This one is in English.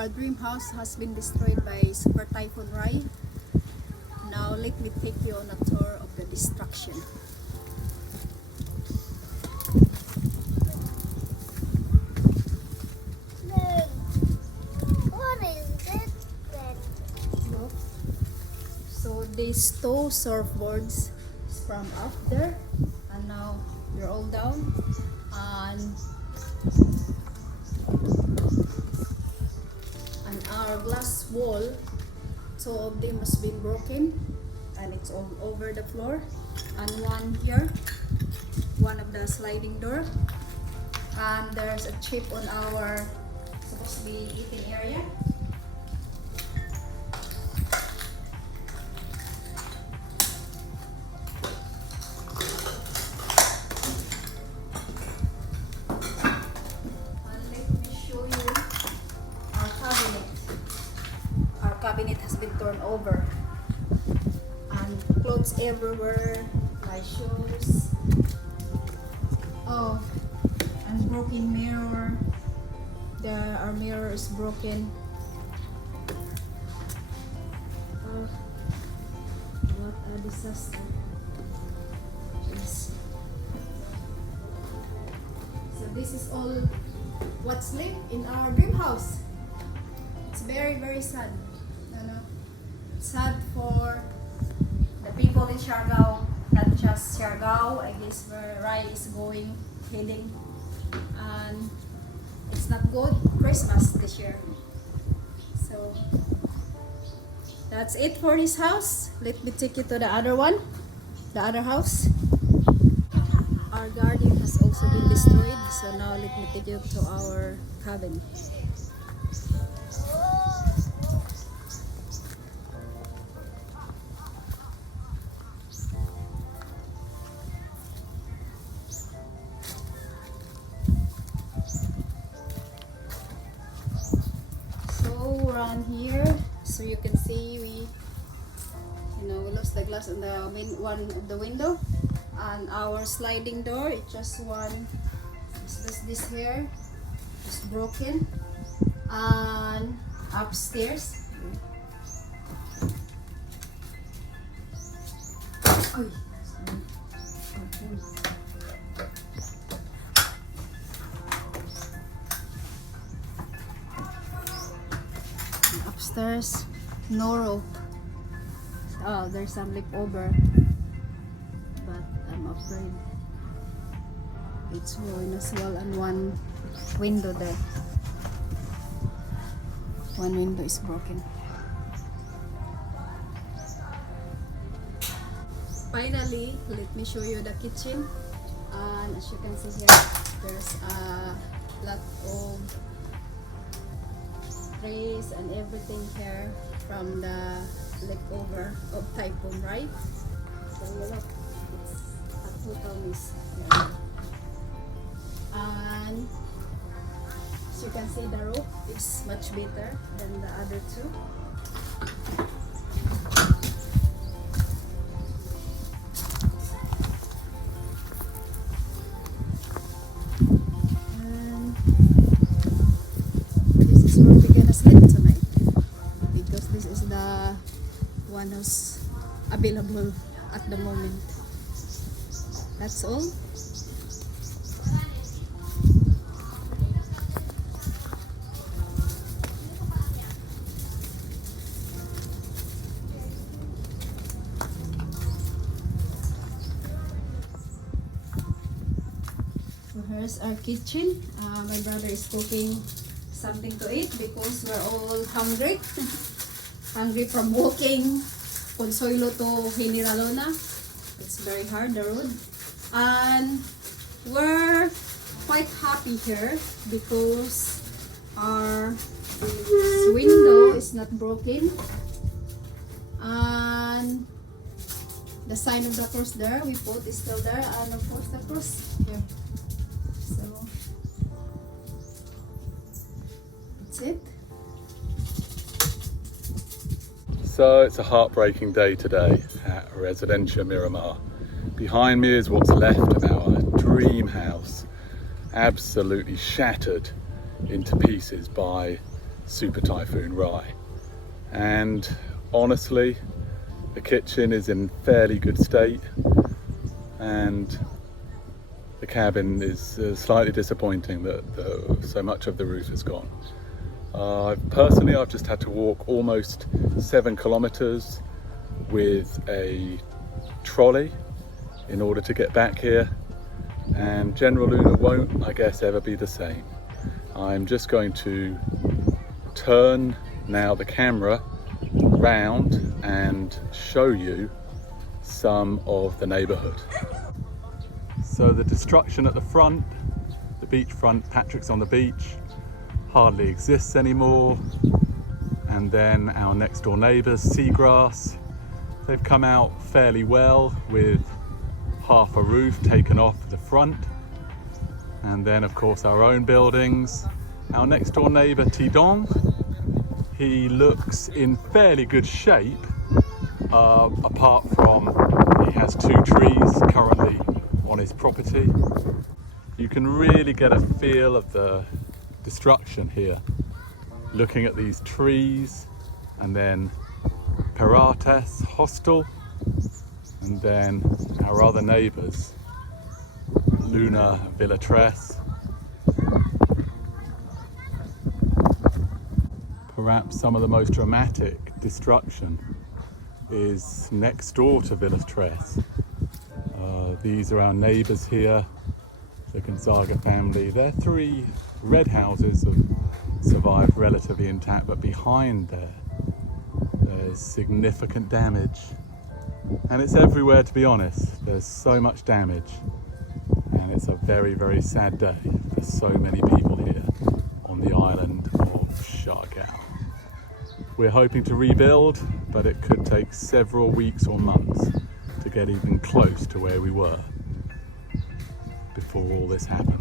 our dream house has been destroyed by Super Typhoon Nitang. Now let me take you on a tour of the destruction. What is this then? Look. So these two surfboards from up there, and now they're all down, and our glass wall, two of them has been broken and it's all over the floor, and one here, one of the sliding door, and there's a chip on our supposed to be eating area. Cabinet has been torn over and clothes everywhere, my shoes, oh, and broken mirror. Our mirror is broken. Oh, what a disaster. Jeez. So this is all what's left in our dream house. It's very, very sad. Sad for the people in Siargao, not just Siargao, I guess where Rai is heading, and it's not good Christmas this year. So that's it for this house. Let me take you to the other one, the other house. Our garden has also been destroyed, so now let me take you to our cabin. Around here, so you can see we lost the glass on the one of the window, and our sliding door, it's just one. This here is broken, and upstairs. Upstairs, no rope. Oh, there's some leftover, but I'm afraid it's ruined as well. And one window there, one window is broken. Finally, let me show you the kitchen, and as you can see here, there's a lot of trays and everything here from the leftover of typhoon, right? So look, it's a total mess here. And as you can see, the roof is much better than the other two. Sleep tonight because this is the one who's available at the moment. That's all. So here's our kitchen. My brother is cooking something to eat because we're all hungry. Hungry from walking Consuelo to Generalona. It's very hard, the road. And we're quite happy here because our window is not broken. And the sign of the cross there we put is still there, and of course the cross here. So it. So it's a heartbreaking day today at Residencia Miramar. Behind me is what's left of our dream house, absolutely shattered into pieces by Super Typhoon Nitang. And honestly, the kitchen is in fairly good state, and the cabin is slightly disappointing that so much of the roof is gone. Personally, I've just had to walk almost 7 kilometers with a trolley in order to get back here, and General Luna won't, I guess, ever be the same. I'm just going to turn now the camera round and show you some of the neighborhood. So the destruction at the front, the beachfront, Patrick's on the beach, hardly exists anymore. And then our next door neighbours, Seagrass, they've come out fairly well with half a roof taken off the front. And then of course our own buildings. Our next door neighbour, Tidong, he looks in fairly good shape, apart from he has 2 trees currently on his property. You can really get a feel of the destruction here, looking at these trees, and then Pirates Hostel, and then our other neighbours, Luna Villa Tres. Perhaps some of the most dramatic destruction is next door to Villa Tres. These are our neighbours here, the Gonzaga family. Their 3 red houses have survived relatively intact, but behind there's significant damage. And it's everywhere, to be honest. There's so much damage. And it's a very, very sad day for so many people here on the island of Siargao. We're hoping to rebuild, but it could take several weeks or months to get even close to where we were before all this happened.